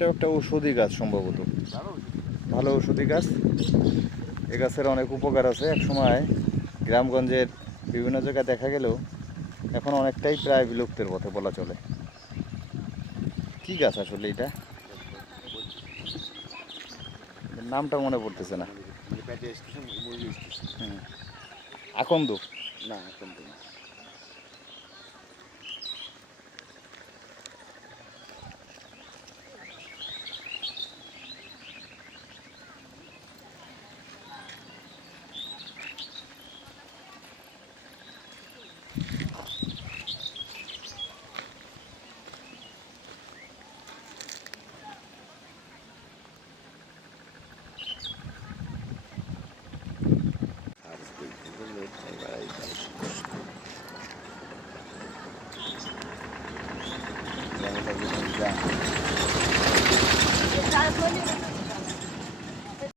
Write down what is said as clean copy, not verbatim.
এটা একটা ঔষধি গাছ সম্ভবত, ভালো ঔষধি গাছ। এ গাছের অনেক উপকার আছে। এক সময় গ্রামগঞ্জের বিভিন্ন জায়গায় দেখা গেলেও এখন অনেকটাই প্রায় বিলুপ্তের পথে বলা চলে। কি গাছ আসলে এটা, এর নামটা মনে পড়তেছে না। মানে পেটে স্টেশন মুরগি স্টেশন। হুম, আকন্দ। না এখন তো না। Cara, foi ali.